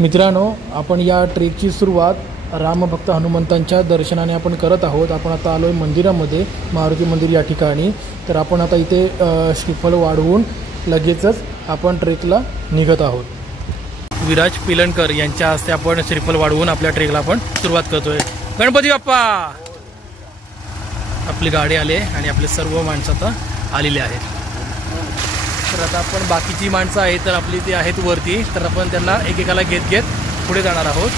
मित्रांनो, आपण या ट्रेकची सुरुवात रामभक्त हनुमंतांच्या दर्शनाने आपण करत आहोत। आपण आता आलोय मंदिरामध्ये, मारुती मंदिर या ठिकाणी। तर आपण आता इथे श्रीफळ वाढवून लगेचच आपण ट्रेकला निघत आहोत। विराज पिलणकर यांच्या हस्ते आपण श्रीफळ वाढवून आपल्या ट्रेकला आपण सुरुवात करतोय। गणपती बाप्पा। आपली गाडी आली आणि आपले सर्व माणसं आता आलेले आहेत। तर आता आपण बाकीची माणसं आहेत तर आपली ती आहेत वरती, तर आपण त्यांना एकेकाला घेत घेत पुढे जाणार आहोत।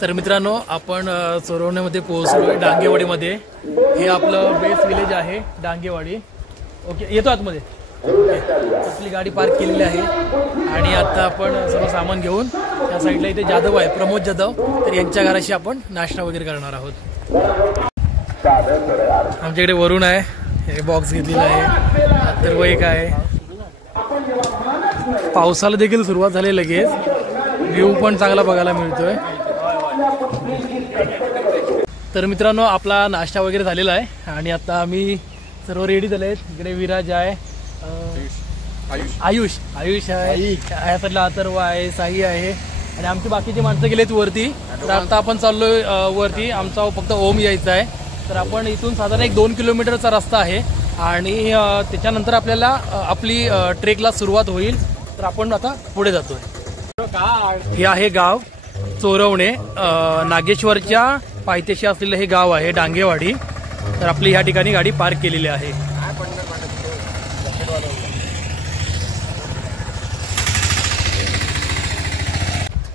तर मित्रांनो, आपण चोरवण्यामध्ये पोहोचलोय, डांगेवाडीमध्ये। हे आपलं बेस विलेज आहे डांगेवाडी। ओके, येतो आतमध्ये। आपली गाडी पार्क केलेली आहे आणि आता आपण सर्व सामान घेऊन त्या साईडला इथे जाधव आहे, प्रमोद जाधव, तर यांच्या घराशी आपण नाश्ता वगैरे करणार आहोत। आमच्याकडे वरुण आहे, हे बॉक्स घेतलेला आहे, तर एक आहे। पावसाला देखील सुरुवात झाली लगेच, व्ह्यू पण चांगला बघायला मिळतोय। तर मित्रांनो, आपला नाश्ता वगैरे झालेला आहे आणि आता आम्ही सर्व रेडी झाले आहेत। इकडे विराज आहे, आयुष आहे, या साईडला अथर्व आहे, साई आहे आणि आमची बाकीची माणसं गेलेत वरती। तर आता आपण चाललोय वरती, आमचा फक्त ओम यायचा आहे। तर आपण इथून साधारण 1-2 किलोमीटरचा रस्ता आहे आणि त्याच्यानंतर आपल्याला आपली ट्रेकला सुरुवात होईल। तर आपण आता पुढे जातोय। हे आहे गाव चोरवणे, नागेश्वरच्या पायथ्याशी असलेलं हे गाव आहे डांगेवाडी। तर आपली ह्या ठिकाणी गाडी पार्क केलेली आहे।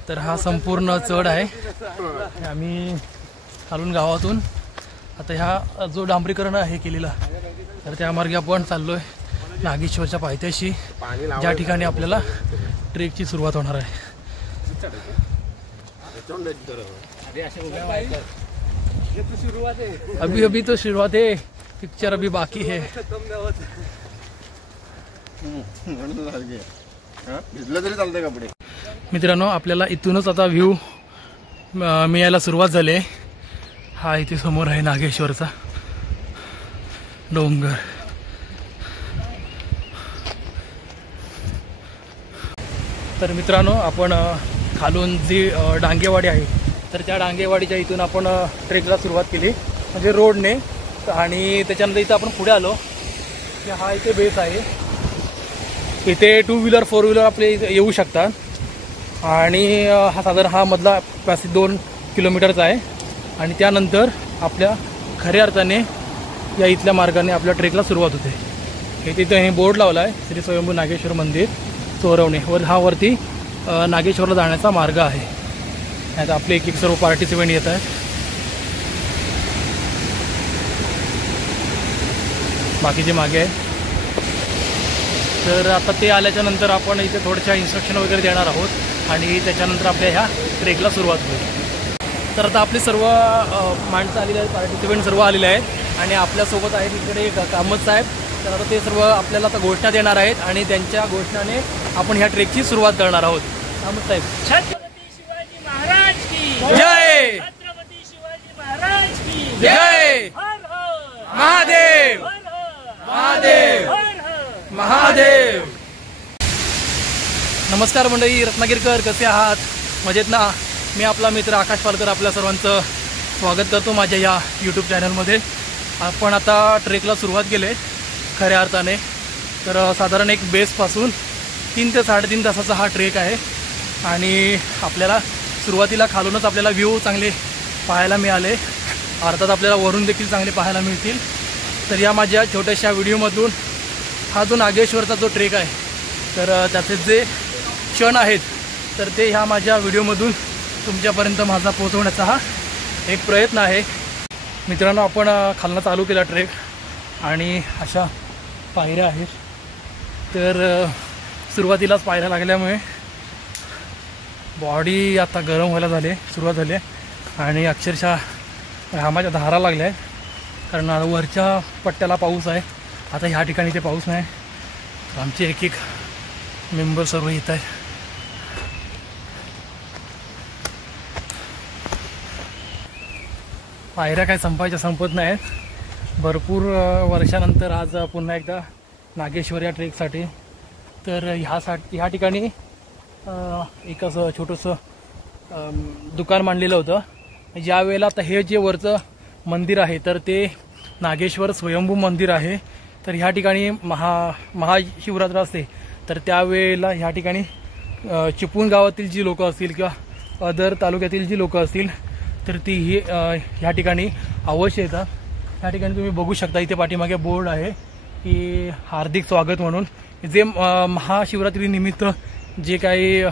तर हा संपूर्ण चढ आहे। आम्ही खालून गावातून आता ह्या जो डांबरीकरण आहे केलेला, तर त्या मार्गे आपण चाललोय नागेश्वरच्या पायथ्याशी, ज्या ठिकाणी आपल्याला ट्रेकची सुरुवात होणार आहे। अभी तो शुरुआत है, पिक्चर अभी बाकी है। मित्रांनो, आपल्याला इथूनच आता व्ह्यू मिळायला सुरुवात झाली आहे। हा इथे समोर आहे नागेश्वरचा डोंगर। तर मित्रांनो, आपण खालून जी डांगेवाडी आहे, तर त्या डांगेवाडीच्या इथून आपण ट्रेकला सुरुवात केली, म्हणजे रोडने। आणि त्याच्यानंतर इथं आपण पुढे आलो की हा इथे बेस आहे। इथे 2 व्हीलर 4 व्हीलर आपले येऊ शकतात आणि हा साधारण हा मधला पॅसेज 2 किलोमीटरचा आहे। आणि त्यानंतर आपल्या खऱ्या अर्थाने या इथल्या मार्गाने आपल्या ट्रेकला सुरुवात होते। हे तिथे हे बोर्ड लावला आहे, श्री स्वयंभू नागेश्वर मंदिर चोरवणे, वर हा वरती नागेश्वरला जाण्याचा मार्ग आहे। आता आपले एक सर्व पार्टिसिपेंट येत आहेत, बाकीचे मागे आहे। तर आता ते आल्याच्या नंतर आपण इथे थोड्याशा इन्स्ट्रक्शन वगैरे देणार आहोत आणि त्याच्यानंतर आपल्या ह्या ट्रेकला सुरुवात होईल। तर आता आपले सर्व माणसं आलेले आहेत, पार्टिसिपेंट सर्व आलेले आहेत आणि आपल्यासोबत आहेत इकडे कामत साहेब। तर आता ते सर्व आपल्याला आता घोषणा देणार आहेत आणि त्यांच्या घोषणाने आपण ह्या ट्रेकची सुरुवात करणार आहोत। कामत साहेब। छत्रपती शिवाजी महाराज की जय, छत्रपती शिवाजी महाराज की जय, हर हर महादेव, हर हर महादेव, हर हर महादेव। नमस्कार मंडळी, रत्नागिरकर कसे आहात? मजेत ना? मी आपला मित्र आकाश पालकर आपल्या सर्वांचं स्वागत करतो माझ्या या यूट्यूब चॅनलमध्ये। आपण आता ट्रेकला सुरुवात केली आहे खऱ्या अर्थाने। तर साधारण एक बेसपासून 3 ते 3.5 तासाचा हा ट्रेक आहे आणि आपल्याला सुरुवातीला खालूनच आपल्याला व्ह्यू चांगले पाहायला मिळाले, अर्थात आपल्याला वरून देखील चांगले पाहायला मिळतील। तर या माझ्या छोट्याशा व्हिडिओमधून हा जो नागेश्वरचा जो ट्रेक आहे, तर त्याचे जे क्षण आहेत, तर ते ह्या माझ्या व्हिडिओमधून तुमच्यापर्यंत माझा पोहोचवण्याचा हा एक प्रयत्न आहे। मित्रांनो, आपण खालनं चालू केला ट्रेक आणि अशा पायऱ्या आहेत। तर सुरुवातीलाच पायऱ्या लागल्यामुळे बॉडी आता गरम व्हायला सुरुवात झाली आहे आणि अक्षरशः घामाच्या धारा लागल्या आहेत, कारण वरच्या पट्ट्याला पाऊस आहे। आता ह्या ठिकाणी ते पाऊस नाही, आमचे एक मेंबर सर्व येत आहे। पायऱ्या काय संपायच्या संपत नाहीत. भरपूर वर्षानंतर आज पुन्हा एकदा नागेश्वर या ट्रेकसाठी. तर ह्या ठिकाणी एक असं छोटंसं दुकान मांडलेलं होतं. ज्या वेळेला आता हे जे वरचं मंदिर आहे तर ते नागेश्वर स्वयंभू मंदिर आहे. तर ह्या ठिकाणी महाशिवरात्र असते तर त्यावेळेला ह्या ठिकाणी चिपळूण गावातील जी लोकं असतील किंवा अदर तालुक्यातील जी लोकं असतील तर ती ह्या ठिकाणी अवश्य येतात. ह्या ठिकाणी तुम्ही बघू शकता इथे पाठीमागे बोर्ड आहे की हार्दिक स्वागत म्हणून. जे महाशिवरात्रीनिमित्त जे काही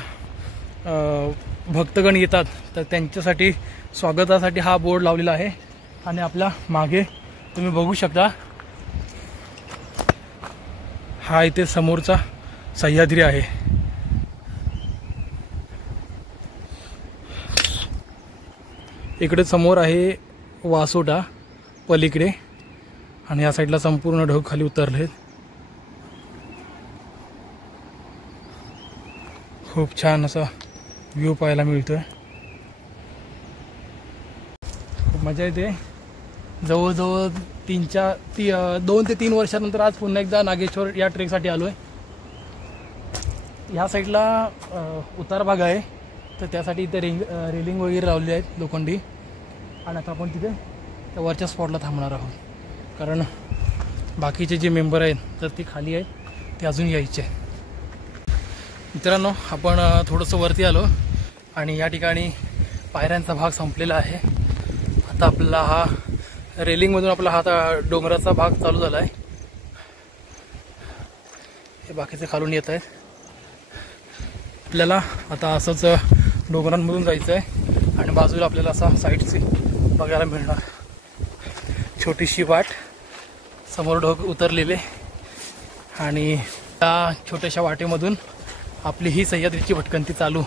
भक्तगण येतात तर त्यांच्यासाठी स्वागतासाठी हा बोर्ड लावलेला आहे. आणि आपल्या मागे तुम्ही बघू शकता हा इथे समोरचा सह्याद्री आहे. इकडे समोर आहे वासोटा पलीकडे आणि या साईडला संपूर्ण ढग खाली उतरलेत. खूप छान असा व्ह्यू पाहायला मिळतोय. खूप मजा येते. जवळजवळ 2 ते 3 वर्षानंतर आज पुन्हा एकदा नागेश्वर या ट्रेकसाठी आलोय. ह्या साईडला उतार भाग आहे तर त्यासाठी इथे रेलिंग वगैरे लावली आहेत लोखंडी. आणि आता आपण तिथे त्या वरच्या स्पॉटला थांबणार आहोत कारण बाकीचे जे मेंबर आहेत तर ते खाली आहेत, ते अजून यायचे. मित्रांनो, आपण थोडंसं वरती आलो आणि या ठिकाणी पायऱ्यांचा भाग संपलेला आहे. आता आपला हा रेलिंगमधून आपला हा आता डोंगराचा भाग चालू झाला आहे. हे बाकीचे खालून येत आहेत. आपल्याला आता असंच डोंगरांमधून जायचं आहे आणि बाजूला आपल्याला असा साईड सीन बघायला मिळणार. छोटीशी वाट, समोर ढग उतरलेले आणि त्या छोट्याशा वाटेमधून आपली ही सह्याद्रीची भटकंती चालू.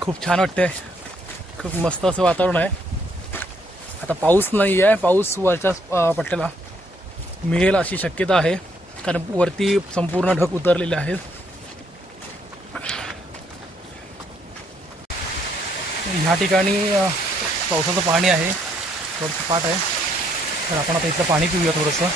खूप छान वाटतंय. खूप मस्त असं वातावरण आहे. आता पाऊस नाही आहे. पाऊस वरच्या पट्ट्याला मिळेल अशी शक्यता आहे कारण वरती संपूर्ण ढग उतरलेले आहेत. ह्या ठिकाणी पावसाचं पाणी आहे, थोडंसं पाट आहे. तर आपण आता इथलं पाणी पिऊया थोडंसं.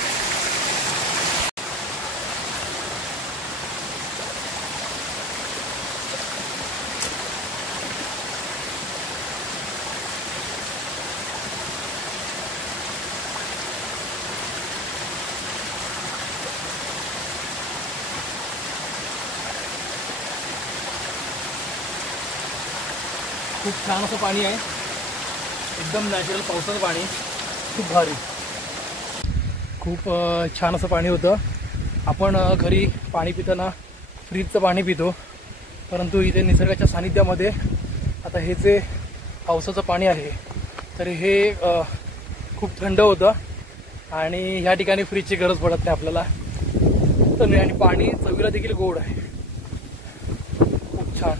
खूप छान असं पाणी आहे, एकदम नॅचरल पावसाचं पाणी, खूप भारी. खूप छान असं पाणी होतं. आपण घरी पाणी पिताना फ्रीजचं पाणी पितो, परंतु इथे निसर्गाच्या सानिध्यामध्ये आता हे जे पावसाचं पाणी आहे तर हे खूप थंड होतं आणि ह्या ठिकाणी फ्रीजची गरज पडत नाही आपल्याला. तर आणि पाणी चवीला देखील गोड आहे, खूप छान.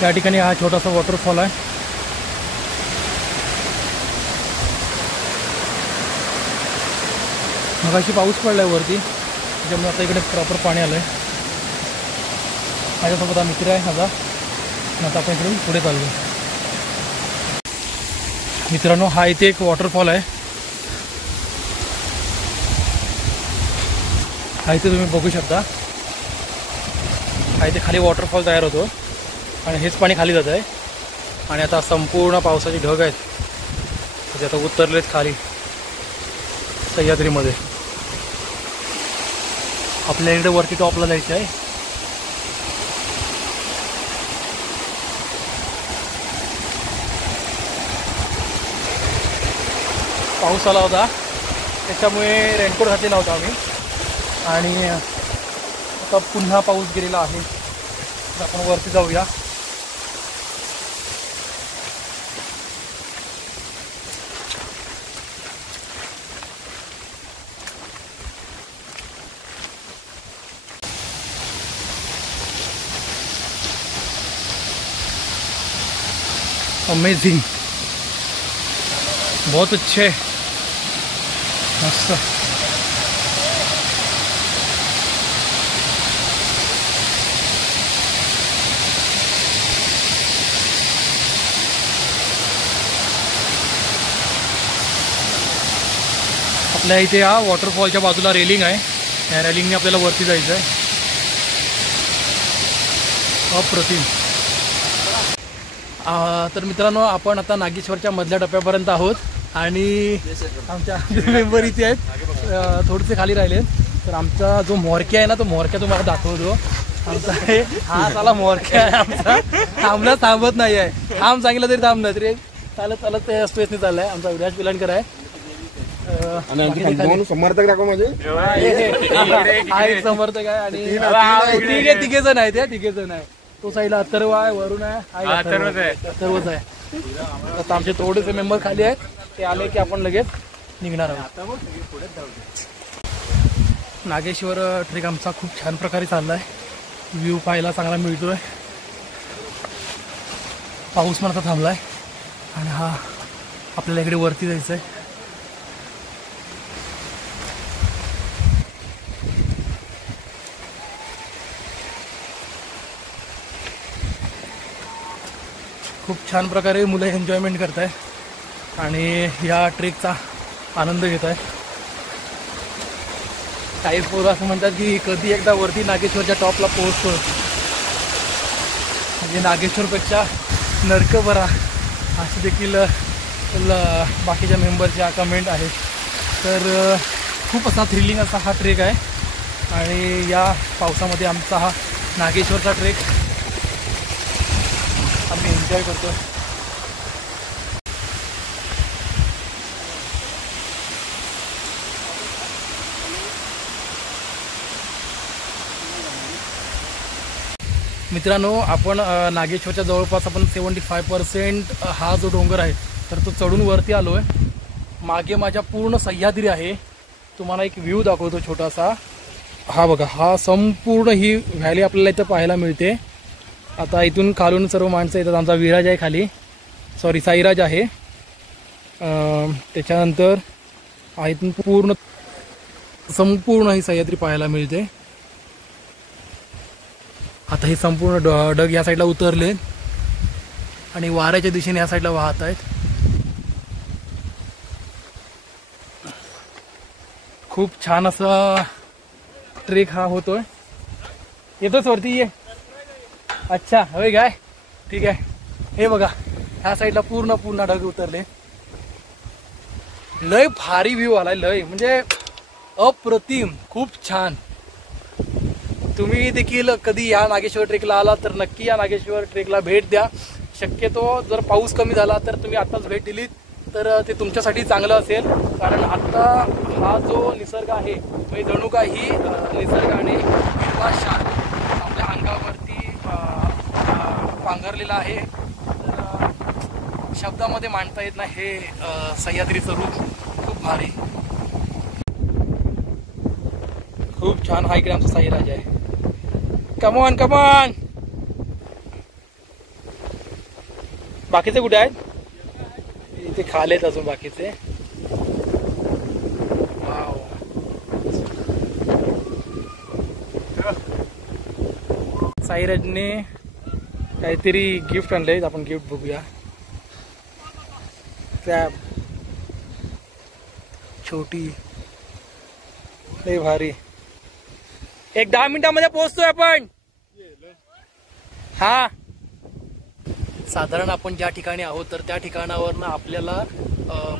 त्या ठिकाणी हा छोटासा वॉटरफॉल आहे. मगाशी पाऊस पडलाय वरती, त्याच्यामुळे आता इकडे प्रॉपर पाणी आलंय. माझ्यासोबत हा मित्र आहे माझा. आता आपण इकडून पुढे चाललो. मित्रांनो, हा इथे एक वॉटरफॉल आहे. हा इथे तुम्ही बघू शकता. हा इथे खाली वॉटरफॉल तयार होतो आणि हेच पाणी खाली जात आहे. आणि आता संपूर्ण पावसाची ढग आहेत ते आता उतरलेत खाली सह्याद्रीमध्ये. आपल्या इकडे वरती टॉपला जायचं आहे. पाऊस आला होता त्याच्यामुळे रेनकोट घातलेला होता आम्ही आणि आता पुन्हा पाऊस गेलेला आहे. तर आपण वरती जाऊया. अमेजिंग, बहुत अच्छे, मस्त. आपल्या इथे हा वॉटरफॉलच्या बाजूला रेलिंग आहे, या रेलिंगने आपल्याला वरती जायचं आहे. अप्रतिम. तर मित्रांनो, आपण आता नागेश्वरच्या मधल्या टप्प्यापर्यंत आहोत आणि आमच्या मेंबर इथे आहेत, थोडेसे खाली राहिले. तर आमचा जो मोरक्या आहे ना, तो मोरक्या तुम्हाला दाखवतो. आमचा आहे हा साला मोरक्या आहे आमचा, थांबत नाही आहे. थांब सांगितलं तरी थांबलं तरी चालत चालत त्या स्पेसने चाललाय. आमचा विराज पिलांकर आहे. समर्थक दाखव माझे समर्थक आहे आणि तिघे जण आहेत, तिघे जण आहे. तो साईडला अथर्व आहे, वरुण आहे, अथर्वच आहे. आता आमचे थोडेसे मेंबर खाली आहेत, ते आले की आपण लगेच निघणार आहोत. नागेश्वर ट्रेक आमचा खूप छान प्रकारे चाललाय. व्ह्यू पाहायला चांगला मिळतोय. पाऊस पण आता थांबलाय आणि हा आपल्याला इकडे वरती जायचं आहे. खूप छान प्रकारे मुलं एन्जॉयमेंट करत आहेत आणि या ट्रेकचा आनंद घेत आहेत. काही पोरं असं म्हणतात की कधी एकदा वरती नागेश्वरच्या टॉपला पोहोचतो, म्हणजे नागेश्वरपेक्षा नरक बरा, असे देखील बाकीच्या मेंबरच्या कमेंट आहेत. तर खूप असा थ्रिलिंग असा हा ट्रेक आहे आणि या पावसामध्ये आमचा हा नागेश्वरचा ट्रेक आम्ही एन्जॉय करतो. मित्रांनो, आपण नागेश्वरच्या जवळपास आपण 75% हा जो डोंगर आहे तर तो चढून वरती आलो आहे. मागे माझ्या पूर्ण सह्याद्री आहे. तुम्हाला एक व्ह्यू दाखवतो छोटासा. हा बघा, हा संपूर्ण ही व्हॅली आपल्याला इथं पाहायला मिळते. आता इथून खालून सर्व माणसं येतात. आमचा विराज आहे खाली, सॉरी साईराज आहे. त्याच्यानंतर इथून संपूर्ण ही सह्याद्री पाहायला मिळते. आता हे संपूर्ण ढग या साईडला उतरले आणि वाऱ्याच्या दिशेने या साईडला वाहत आहेत. खूप छान असा ट्रेक हा होतोय. येतोच वरती ये. अच्छा, होय काय, ठीक आहे. हे बघा, ह्या साईडला पूर्ण ढग उतरले. लय भारी व्ह्यू आलाय, लय म्हणजे अप्रतिम, खूप छान. तुम्ही देखील कधी या नागेश्वर ट्रेकला आला तर नक्की या नागेश्वर ट्रेकला भेट द्या. शक्यतो जर पाऊस कमी झाला तर तुम्ही आत्ताच भेट दिलीत तर ते तुमच्यासाठी चांगलं असेल. कारण आत्ता हा जो निसर्ग आहे म्हणजे जणू काही निसर्गाने हिरवा शाल आपल्या अंगावरती पांघरलेला आहे. तर शब्दामध्ये मांडता येत नाही हे सह्याद्रीचं रूप. खूप भारी, खूप छान. हा इकडे आमचा साईराज आहे. Come on come on. बाकीचे कुठे आहेत? इथे खाली आहेत अजून बाकीचे. वाव, साईराजने काहीतरी गिफ्ट आणलंय, आपण गिफ्ट बघूया. क्रॅब छोटी, लय भारी. एक 10 मिनिटांमध्ये पोहोचतोय आपण. हा, साधारण आपण ज्या ठिकाणी आहोत तर त्या ठिकाणावरनं आपल्याला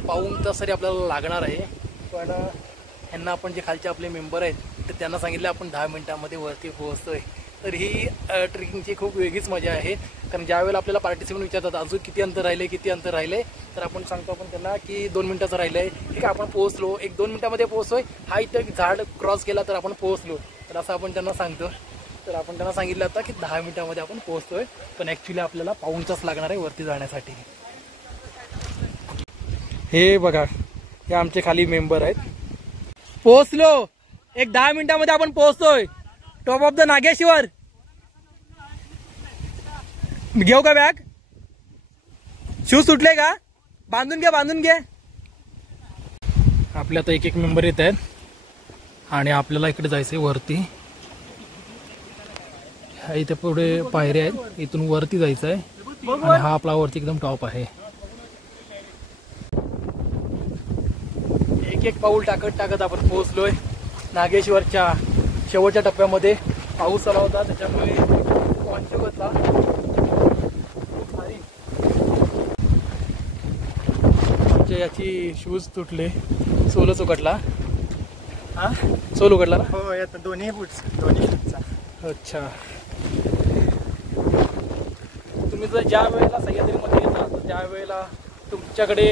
पाऊण तास तरी आपल्याला लागणार आहे. पण ह्यांना आपण जे खालचे आपले मेंबर आहेत तर त्यांना सांगितलं आपण 10 मिनिटांमध्ये वरती पोहोचतोय. तर ही ट्रेकिंगची खूप वेगळीच मजा आहे. कारण ज्यावेळेला आपल्याला पार्टिसिपंट विचारतात अजून किती अंतर राहिले, तर आपण सांगतो आपण त्यांना की 2 मिनिटाचं राहिलंय. ठीक आहे, आपण पोहोचलो, 1-2 मिनिटांमध्ये पोहोचतोय. हा इथं झाड क्रॉस केला तर आपण पोहोचलो, तर असं आपण त्यांना सांगतो. तर आपण त्यांना सांगितलं आता की 10 मिनिटांमध्ये आपण पोहोचतोय, पण ॲक्च्युली आपल्याला पाऊण तास लागणार आहे वरती जाण्यासाठी. हे बघा, हे आमचे खाली मेंबर आहेत. पोहोचलो, एक 10 मिनिटांमध्ये आपण पोहोचतोय टॉप ऑफ द नागेश्वर. घेऊ का बॅग? शूज सुटले का? बांधून घे. आपले आता एक मेंबर येत आहेत आणि आपल्याला इकडे जायचंय वरती. इथे पुढे पायऱ्या आहेत, इथून वरती जायचं आहे आणि हा आपला वरती एकदम टॉप आहे. एक एक पाऊल टाकत टाकत आपण पोहोचलोय नागेश्वरच्या शेवटच्या टप्प्यामध्ये. पाऊस आला होता त्याच्यामुळे पंचगतला खूप भारी आमच्या याची शूज तुटले. सोल उघडला. हा सोल उघडला ना. हो आता दोन्ही शूजचा. अच्छा. तुम्ही जर ज्या वेळेला सह्याद्रीमध्ये येता तर त्यावेळेला तुमच्याकडे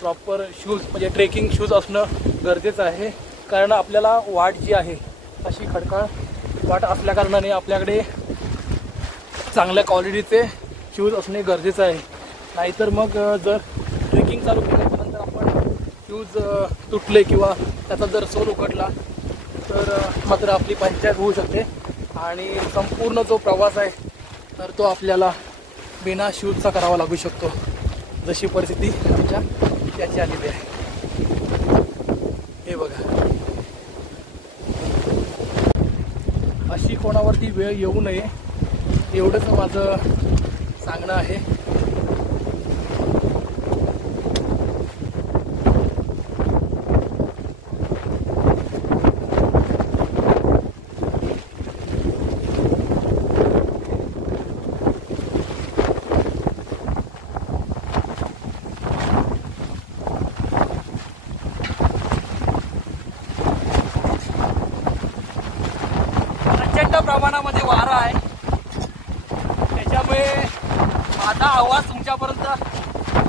प्रॉपर शूज म्हणजे ट्रेकिंग शूज असणं गरजेचं आहे. कारण आपल्याला वाट जी आहे अशी खडकाळ वाट असल्याकारणाने आपल्याकडे चांगल्या क्वालिटीचे शूज असणे गरजेचं आहे. नाहीतर मग जर ट्रेकिंग चालू केल्यानंतर आपण शूज तुटले किंवा त्याचा जर सोल उघडला तर मात्र आपली पंचायत होऊ शकते आणि संपूर्ण जो प्रवास आहे तर तो आपल्याला बिना शूजचा करावा लागू शकतो. जशी परिस्थिती आमच्या त्याची आलेली आहे. हे बघा. अशी कोणावरती वेळ येऊ नये एवढंच माझं सांगणं आहे. प्रमाणामध्ये वारा आहे त्याच्यामुळे माझा आवाज तुमच्यापर्यंत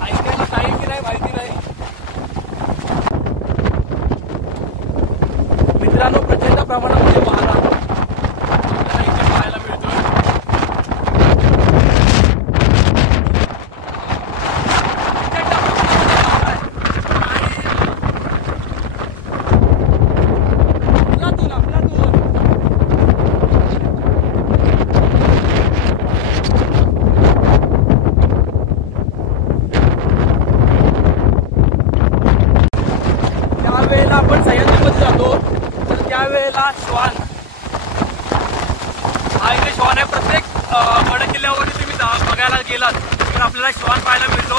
ऐकायला काही की नाही माहिती नाही. मित्रांनो प्रचंड प्रमाणामध्ये वारा आपल्याला इथे पाहायला मिळतोय. आपण सह्याद्रीमध्ये जातो तर त्यावेळेला श्वान हा इथे श्वान आहे. प्रत्येक गड किल्ल्यावरती तुम्ही बघायला गेलात तर आपल्याला श्वान पाहायला मिळतो.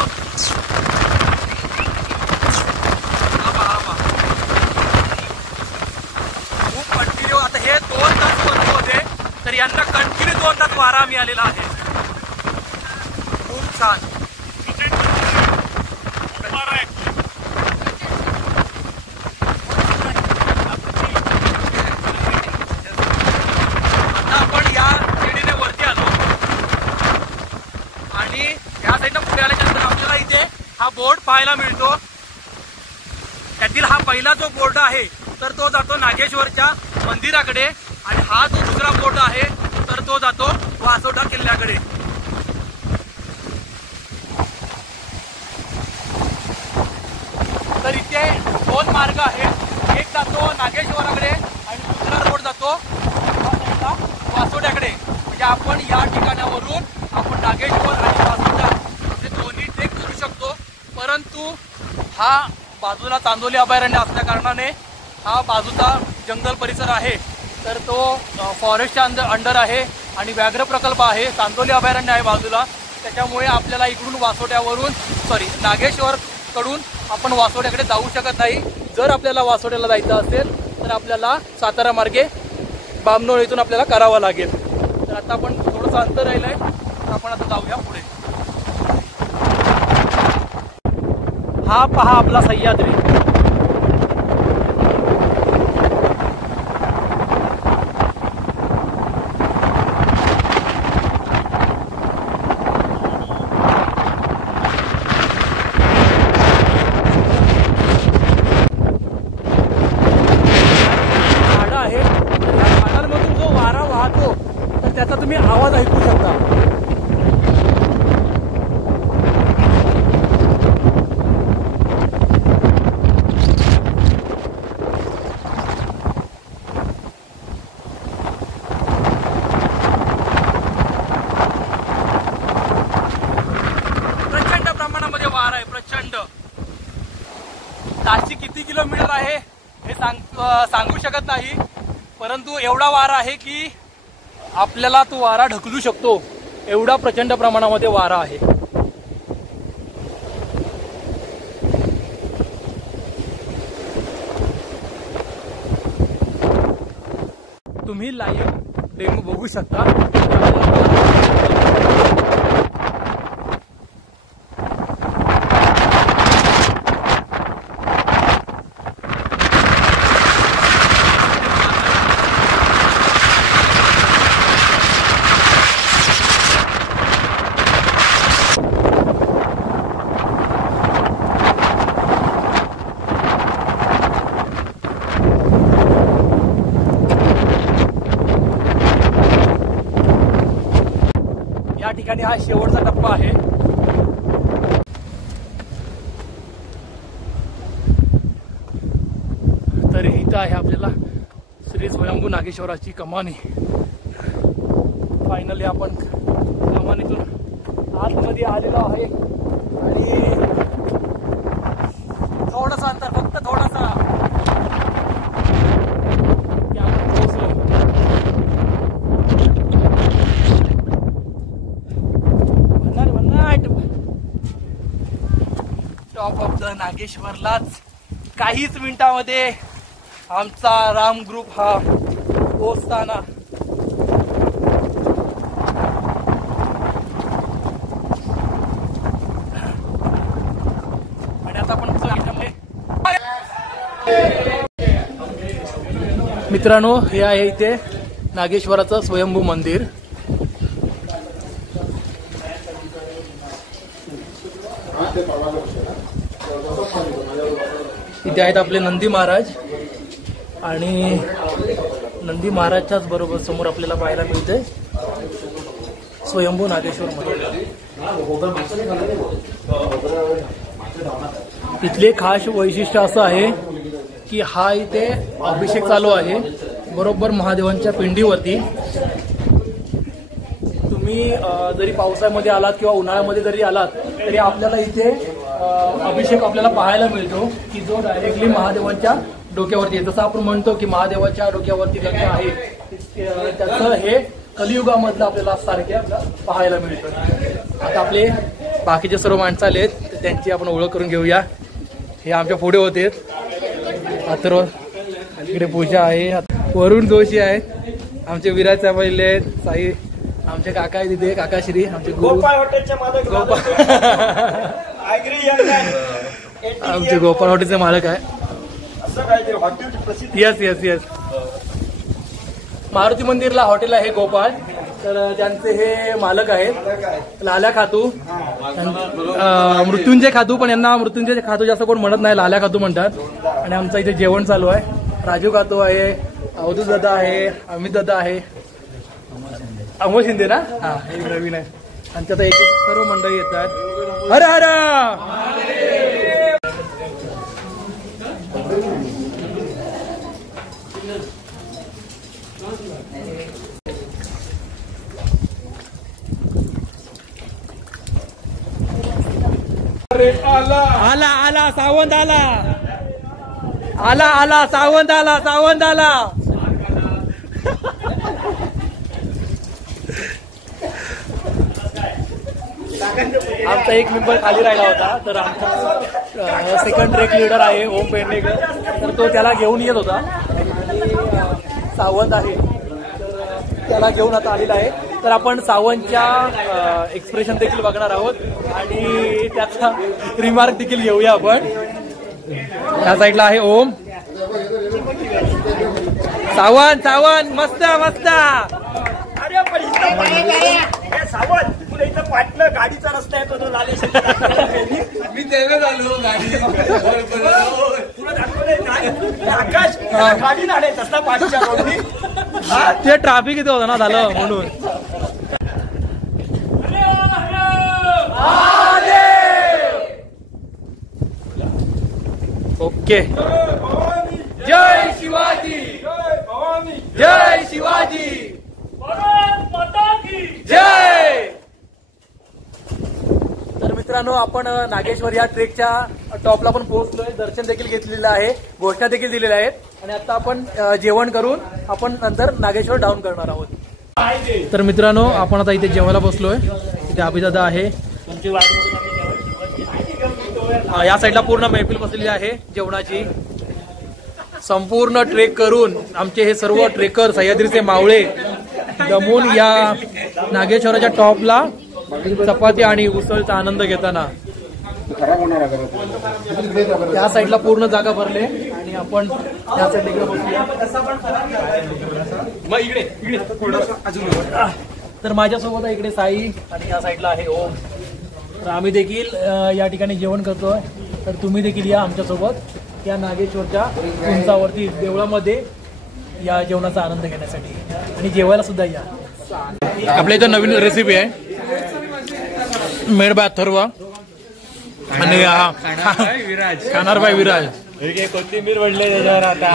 खूप कंटिन्यू आता हे 2 तास बंद होते तर यांना कंटिन्यू 2 तास वारा मिळालेला आहे. खूप छान. हा बोर्ड पाहायला मिळतो. त्यातील हा पहिला जो बोर्ड आहे तर तो जातो नागेश्वरच्या मंदिराकडे आणि हा जो दुसरा बोर्ड आहे तर तो जातो वासोटा किल्ल्याकडे. तर इथे 2 मार्ग आहेत. एक जातो नागेश्वराकडे आणि दुसरा रोड जातो वासोट्याकडे. म्हणजे आपण या ठिकाणावरून आपण नागेश्वर आणि वासोटा असे दोन्ही ट्रेक करू शकतो. परंतु हा बाजूला चांदोली अभयारण्य असल्या कारणाने हा बाजूचा जंगल परिसर आहे तर तो फॉरेस्टच्या अंडर आहे आणि व्याघ्र प्रकल्प आहे. चांदोली अभयारण्य आहे बाजूला. त्याच्यामुळे आपल्याला इकडून वासोट्यावरून नागेश्वर कडून आपण वासोट्याकडे जाऊ शकत नाही. जर आपल्याला वासोट्याला जायचं असेल तर आपल्याला सातारा मार्गे बामनोळ इथून आपल्याला करावं लागेल. तर आता आपण थोडंसं अंतर राहिलंय तर आपण आता जाऊया पुढे. हा पहा आपला सह्याद्री. झाडं आहे तर या झाडांमधून जो वारा वाहतो तर त्याचा तुम्ही आवाज ऐकू शकता. ताशी किती किलोमीटर आहे हे सांगू शकत नाही. परंतु एवढा वारा आहे की आपल्याला तो वारा ढकलू शकतो. एवढा प्रचंड प्रमाणामध्ये वारा आहे. तुम्ही लाईव्ह डेमो बघू शकता। या ठिकाणी हा शेवटचा टप्पा आहे। तर इथं आहे आपल्याला श्री स्वयंभू नागेश्वराची कमानी। फायनली आपण कमानीतून आतमध्ये आलेलो आहे आणि थोडासा अंतर, फक्त थोडासा की आपण पोहोचलो। टॉप ऑफ द नागेश्वरलाच काहीच मिनिटांमध्ये आमचा राम ग्रुप हा पोहोचताना आणि आता आपण मित्रांनो हे आहे इथे नागेश्वराचं स्वयंभू मंदिर। इथे आहेत आपले नंदी महाराज आणि नंदी महाराजच्याच बरोबर समोर आपल्याला पाहायला मिळते स्वयंभू नागेश्वर मंदिर। इथले खास वैशिष्ट्य असं आहे की हा इथे अभिषेक चालू आहे बरोबर महादेवांच्या पिंडीवरती। तुम्ही जरी पावसाळ्यामध्ये आलात किंवा उन्हाळ्यामध्ये जरी आलात तरी आपल्याला इथे अभिषेक आपल्याला पाहायला मिळतो की जो डायरेक्टली महादेवांच्या डोक्यावरती आहे। जसं आपण म्हणतो की महादेवाच्या डोक्यावरती गंगा आहे, त्याचं हे कलियुगामधलं आपल्याला सारख्या पाहायला मिळतं। आता आपले बाकीचे सर्व माणसं आलेत तर त्यांची आपण ओळख करून घेऊया। हे आमच्या पुढे होते अथर्व, इकडे पूजा आहे, वरुण जोशी आहेत, आमचे विराज साबळे आहेत, साई आमचे काका आहे तिथे, काकाश्री आमचे गोपाळ हॉटेलचे मालक आमचे गोपाळ हॉटेलचे मालक आहे। असं काहीतरी हॉटेल प्रसिद्ध। यस यस यस, मारुती मंदिरला हॉटेल आहे गोपाळ, तर त्यांचे हे मालक आहेत लाल्या खातू, मृत्युंजय खातू, पण यांना मृत्युंजय खातू जास्त कोण म्हणत नाही, लाल्या खातू म्हणतात। आणि आमचं इथे जेवण चालू आहे, राजू खातू आहे, अवधूत दादा आहे, अमित दादा आहे, अमोल शिंदे ना, हा हे नवीन आहे। आणि त्यात एक सर्व मंडळी येतात। हर हर आला आला सावंत आला, आला आला सावंत आला, सावंत आला। आमचा एक मेंबर खाली राहिला होता, तर आमचा सेकंड ट्रेक लीडर आहे ओम पेडणेकर, तर तो त्याला घेऊन येत होता। सावंत आहे तर त्याला घेऊन आता आलेला आहे, तर आपण सावंतच्या एक्सप्रेशन देखील बघणार आहोत आणि त्याचा रिमार्क देखील घेऊया आपण। या साईडला आहे ओम। सावंत सावंत मस्त मस्त। अरे पण इथं सावंत तुला इथं पाटलं गाडीचा रस्ता येतो तो लाले मी तेव्हा झालो गाडी तुला दाखवले आकाश गाडी नाडे तसा पाठच्या रोडनी ते ट्रॅफिक इथे होतं ना, झालं म्हणून। ओके, जय शिवाजी, जय शिवाजी, जय। तर मित्रांनो आपण नागेश्वर या ट्रेकच्या टॉपला पण पोहोचलोय, दर्शन देखील घेतलेलं आहे, घोषणा देखील दिलेल्या आहेत आणि आता आपण जेवण करून आपण नंतर नागेश्वर डाऊन करणार आहोत। तर मित्रांनो आपण आता इथे जेवायला बसलोय, इथे अभिदादा आहे, या साईडला पूर्ण महफिल बसलेली आहे जेवणाची। संपूर्ण ट्रेक करून आमचे हे सर्व ट्रेकर सह्याद्रीचे मावळे दमून या नागेश्वराच्या टॉपला चपाती आणि उसळचा आनंद घेताना त्या साईडला पूर्ण जागा भरले आणि आपण त्या साईडला बसूया. तर माझ्यासोबत आहे इकडे साई आणि या साईडला आहे ओम. तर आम्ही देखील या ठिकाणी जेवण करतोय. तर तुम्ही देखील या आमच्यासोबत या नागेश्वरच्या उंचावरती देवळामध्ये या जेवणाचा आनंद घेण्यासाठी आणि जेवायला सुद्धा या. आपल्या इथं नवीन रेसिपी आहे मेड बाय अथर्व आणि खाणार बाय विराज. कोथिंबीर वडले त्याच्यावर आता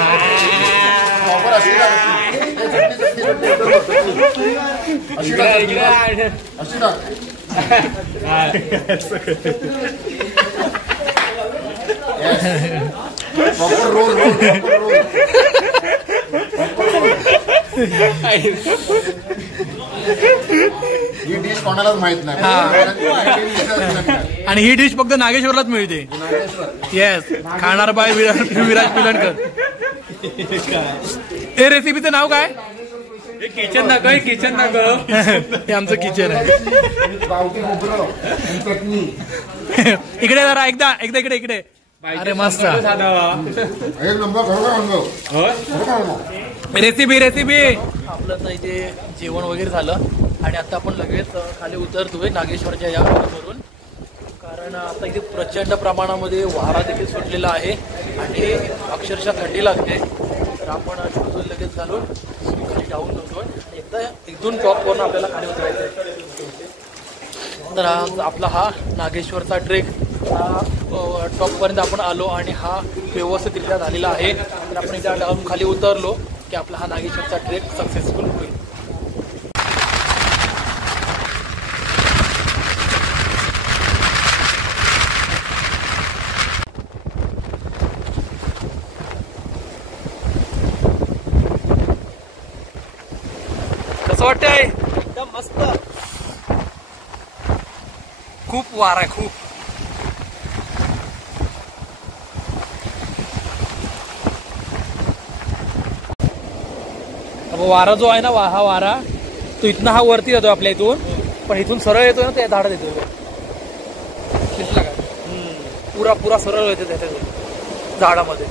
ही डिश कोणालाच माहित नाही आणि ही डिश फक्त नागेश्वरलाच मिळते. येस, खाणार बाय विराज पिलणकर. हे रेसिपीचं नाव काय? किचन ना काय किचन ना हे आमचं किचन आहे. इकडे जरा एकदा इकडे. अरे मस्त रेसिपी. आपलं तर इथे जेवण वगैरे झालं आणि आता आपण लगेच खाली उतरतोय नागेश्वरच्या या वरून. कारण आता इथे प्रचंड प्रमाणामध्ये वारा देखील सुटलेला आहे आणि अक्षरशः थंडी लागते. तर आपण शूज लगेच घालून खाली डाऊन करतोय. एकदा इथून टॉपवरून आपल्याला खाली उतरायचं आहे. तर आपला हा नागेश्वरचा ट्रेक हा टॉपपर्यंत आपण आलो आणि हा व्यवस्थितरित्या झालेला आहे. तर आपण इथे डाऊन खाली उतरलो की आपला हा नागेश्वरचा ट्रेक सक्सेसफुल होईल. कसं वाटतंय? एकदम मस्त. खूप वारा आहे खूप. वारा जो आहे ना हा वारा तो इथनं हा वरती जातो आपल्या इथून, पण इथून सरळ येतो ना त्या झाडात येतो. दिसला का? पुरा सरळ येतो त्याच्या झाडामध्ये.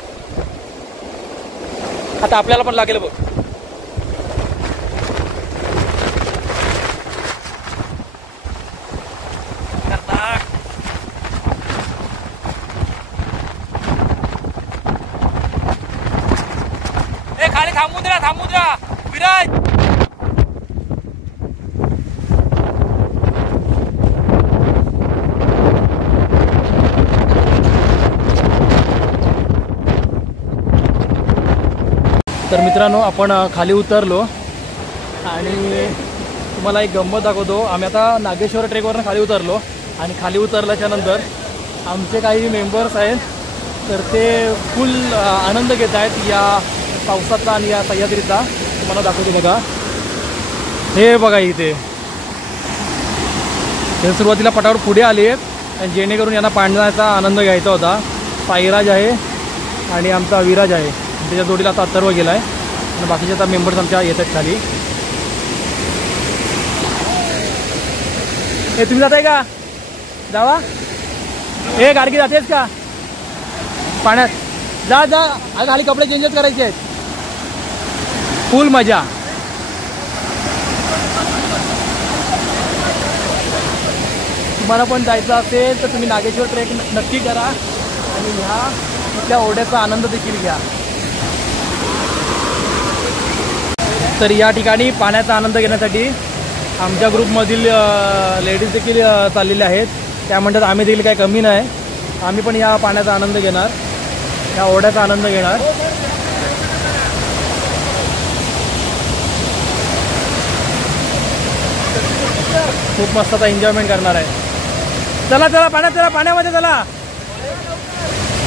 आता आपल्याला पण लागेल बघ. खाली थांबून द्या विराज. तर मित्रांनो आपण खाली उतरलो आणि तुम्हाला एक गंमत दाखवतो. आम्ही आता नागेश्वर ट्रेकवरून खाली उतरलो आणि खाली उतरल्याच्या नंतर आमचे काही मेंबर्स आहेत तर ते फुल आनंद घेत आहेत या पावसाचा आणि या सह्याद्रीचा. तुम्हाला दाखवतो बघा. हे बघा इथे हे सुरुवातीला पटावर पुढे आले आहेत आणि जेणेकरून यांना पाण्याचा आनंद घ्यायचा होता. साईराज आहे आणि आमचा विराज आहे. त्याच्या जोडीला आता अथर्व गेला आहे आणि बाकीचे आता मेंबर्स आमच्या येत आहेत खाली. हे तुम्ही जाताय का? जावा. हे गाडगी जातेस का पाण्यात? जा खाली कपडे चेंजच करायचे आहेत. फुल मजा. तुम्हाला पण जायचं असेल तर तुम्ही नागेश्वर ट्रेक नक्की करा आणि ह्या इथल्या ओढ्याचा आनंद देखील घ्या. तर या ठिकाणी पाण्याचा आनंद घेण्यासाठी आमच्या ग्रुपमधील लेडीज देखील चाललेल्या आहेत. त्या म्हणतात आम्ही देखील काही कमी नाही, आम्ही पण या पाण्याचा आनंद घेणार, या ओढ्याचा आनंद घेणार. खूप मस्त आता एन्जॉयमेंट करणार आहे. चला पाण्यात, चला पाण्यामध्ये,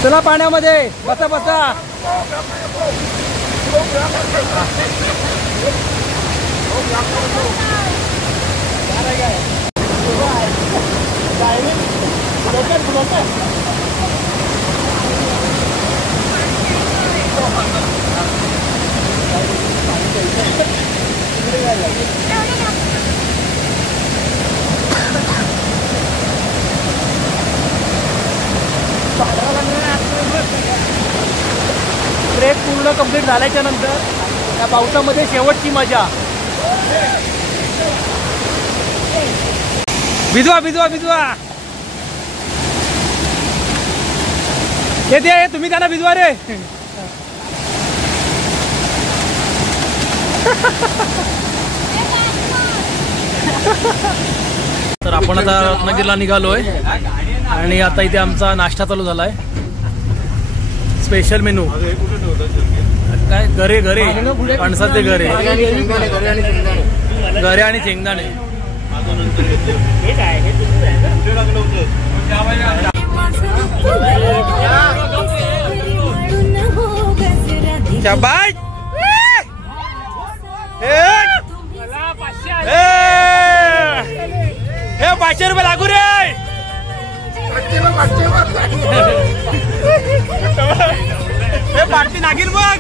चला पाण्यामध्ये, बसा. सगळं कंप्लीट झाल्याच्या नंतर त्या पावसामध्ये शेवटची मजा. भिजवा भिजवा भिजवा. येते तुम्ही त्यांना भिजवा रे. तर आपण आता रत्नागिरीला निघालोय आणि आता इथे आमचा नाश्ता चालू झालाय. स्पेशल मेनू काय घरे घरे फणसाचे घरे घरे आणि शेंगदाणे. शाबाश. हे 500 रुपये लागू रे. हे पार्टी नागील बघ.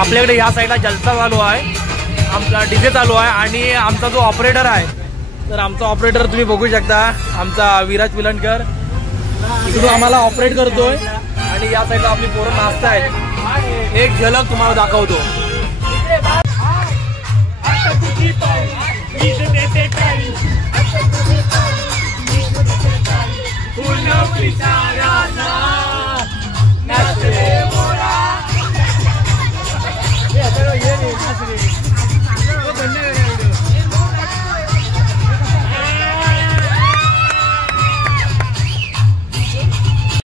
आपल्याकडे या साईडला जलसा चालू आहे, आमचा डीजे चालू आहे आणि आमचा जो ऑपरेटर आहे, तर आमचा ऑपरेटर तुम्ही बघू शकता, आमचा विराज विलणकर इकडून आम्हाला ऑपरेट करतोय आणि या साईडला आपली पोरं नाचतायत. एक झलक तुम्हाला दाखवतो.